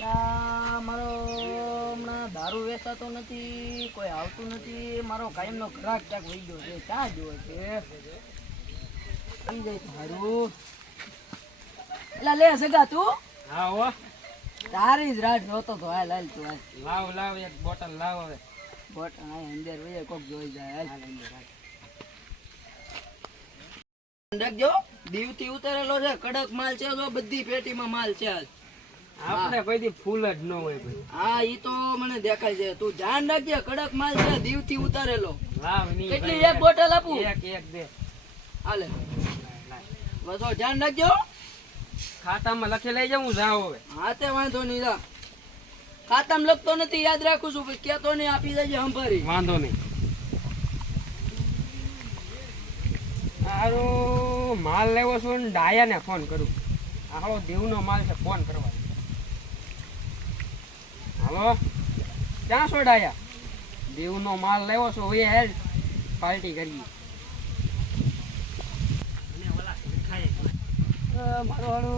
મારો હમણાં દારૂ વેચાતો નથી, કોઈ આવતું નથી. મારો કાયમનો ગ્રાહક ક્યાંક વહી ગયો છે, ક્યાં જોવે છે? થઈ જાય મારું. એલા લે સગા તું. હા હો, તારી જ રાત જોતો તો. હાલ હાલ તું હાલ. લાવ લાવ એક બોટલ લાવ હવે. બોટલ અંદર વહી કોક જોઈ જાય. હાલ રાખજો. દીવથી ઉતારેલો છે, કડક માલ છે. જો બધી પેટીમાં માલ છે. આપણે કોઈ દી ફૂલ જ ન હોય ભાઈ. હા ઈ તો મને દેખાય છે. તું ધ્યાન રાખજે, કડક માલ છે, દીવથી ઉતારેલો. લાવ ની કેટલી એક બોટલ આપું? એક દે. હાલે બસો ધ્યાન રાખજો. ખાતામાં લખી લઈ જાઉં જાવ હવે. હા તે વાંધો નહીં. જા ખાતામાં લખતો નથી, યાદ રાખું છું. કેતો નહીં, આપી દેજે હંભારી. વાંધો નહીં. સારું માલ લેવો છું ને ડાયાને ફોન કરું. હાલો દેવનો માલ છે, ફોન કરવા. હાલો ક્યાં છો ડાયા? દેવનો માલ લેવો છો, હવે હેલ પાર્ટી કરીએ. મારો હાલો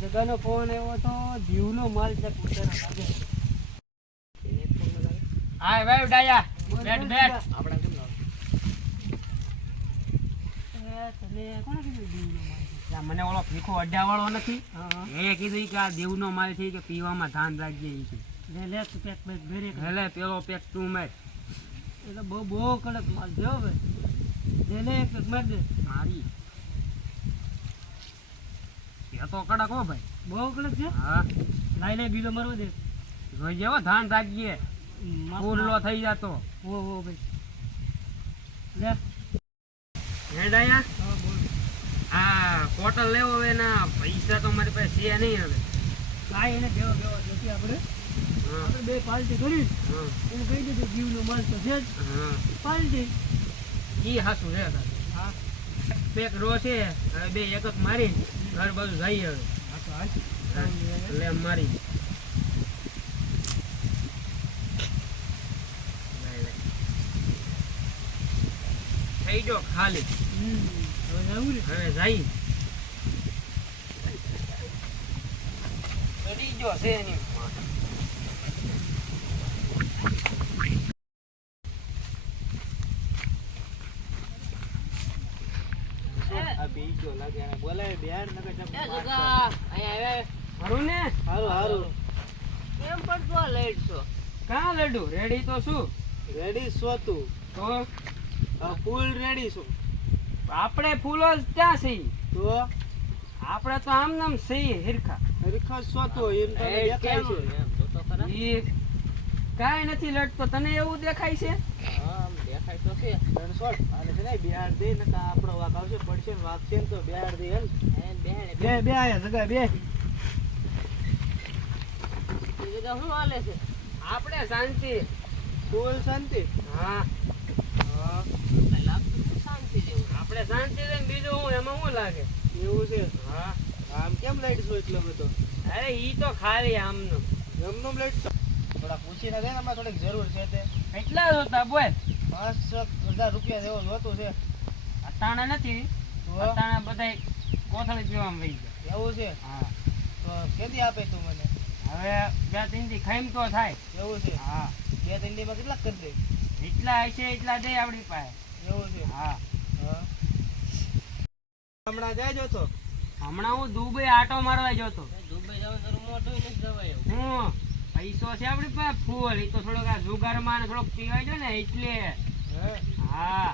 જગાનો ફોન આવ્યો તો. દીવનો માલ છે. હા ભાઈ ડાયા બેઠ બેઠ. આપણા કેમ તમે કોને કીધું દીવનો માલ છે? ત્યાં મને ઓલો ભીખો અડ્ડા વાળો નથી, એ કીધું કે આ દેવનો માલ છે કે પીવામાં ધાન રાખજે. એ છે લે તું પેક બેક ભરી. એટલે પેલો પેક તું માર. એટલે બહુ બહુ કડક માલ છે હો ભાઈ. લે એક પેક માર દે. મારી એ તો કડક હો ભાઈ, બહુ કડક છે. હા લાઈ લાઈ બીજો મારવા દે. જોઈ જેવો ધાન રાખજે, ફૂલો થઈ જતો. ઓ ભાઈ લે. હે ડાયા, હા બોલ. આ બોટલ લેવો હવે ના પૈસા તો મારી પાસે છે નહીં હવે. લાઈ એને બેવા બેવા જોતી આપણે. હા આપણે બે પાર્ટી કરી. હા એને કહી દીધું જીવનો માલ તો છે જ. હા પાર્ટી. ઈ હાસું છે તારે. હા પેક રો છે, હવે બે એક એક મારી ઘર બાજુ જઈ હવે. હા તો હાલ. લે મારી. થઈ જો ખાલી. હવે જવું ને. હવે જઈ ચડી ગયો છે એની. આ બીજો લાગે એને બોલાવે બિહાર નગર જમ. એ જગા અહીંયા આવે. હારું ને? હારું હારું. કેમ પડતો આ લેટ છો? કાં લડુ રેડી તો શું? રેડી છો તું? તો ફૂલ રેડી છો? આપણે ફૂલો જ ત્યાં છે. તો આપણે તો આમ નામ સહી હિરખા. હરીખા છો તો એમ તને દેખાય છે. ઈ કાંઈ નથી લડતો, તને એવું દેખાય છે? આમ દેખાય તો છે. રણછોડ આને છે ને બિહાર દે ને કા આપણો વાક આવશે પડશે ને વાક છે ને તો બિહાર દે હેલ. બે બે આયા જગા બે. એ જગા શું હાલે છે? આપણે શાંતિ. ફૂલ શાંતિ. હા હા શાંતિ જેવું. આપણે શાંતિ છે ને બીજું હું એમાં શું લાગે? એવું છે. હા આમ કેમ લાઈટ છો એટલો બધો? અરે ઈ તો ખાલી આમનું. એમનો લાઈટ છો? થોડા પૂછીને દે ને, અમારે થોડીક જરૂર છે તે. કેટલા જોતા બોલ? 5,000 રૂપિયા જેવો જોતું છે. અટાણા નથી, તો અટાણા બધા કોથળી પીવામાં લઈ ગયા. એવું છે. હા તો કેદી આપે તું મને? હવે બે ત્રણ દી ખાઈમ તો થાય. એવું છે. હા બે દિલ્હીમાં કેટલા કરી દે? જેટલા હશે એટલા દે આપણી પાસે. એવું છે. હા હા હમણાં જાય તો હમણાં હું દુબઈ આટો મારવા જતો. દુબઈ જવાનું તારું મોઢું નથી જવાય. હું પૈસો છે આપણી પાસે ફૂલ. એ તો થોડોક આ જુગારમાં ને થોડોક પીવાય છે ને એટલે. હે હા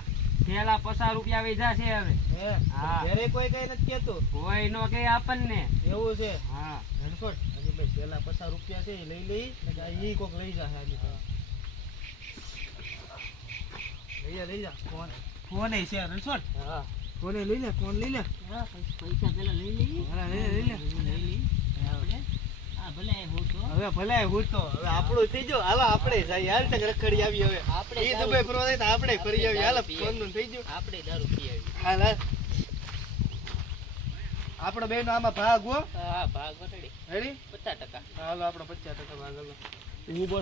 પેલા 50 રૂપિયા વેચા છે હવે. હે હા. ઘરે કોઈ કઈ નથી કેતું? કોઈ નો કે આપણને. એવું છે. હા રણછોડ હજી ભાઈ પેલા 50 રૂપિયા છે એ લઈ લઈ ને ઈ કોક લઈ જા. લઈ જા ફોન. ફોન એ છે રણછોડ. હા ફોન લઈ લે. ફોન લઈ લે. હા પૈસા પેલા લઈ લઈએ. હા લઈ લે. આપણે હા ભલે હું તો હવે ભલે હું તો હવે આપણું થઈ ગયો. હાલો આપણે જઈએ. હાલ તક રખડી આવી. હવે આપણે ઈ દુબઈ ફરવા જાય તો આપણે ફરી આવી. હાલ ફોન નું થઈ ગયું. આપણે દારૂ પી આવી. હાલ હાલ આપણો બેનો આમાં ભાગ હો. હા ભાગ વટાડી રેડી 50%. હાલો આપણો 50% ભાગ. હાલો હું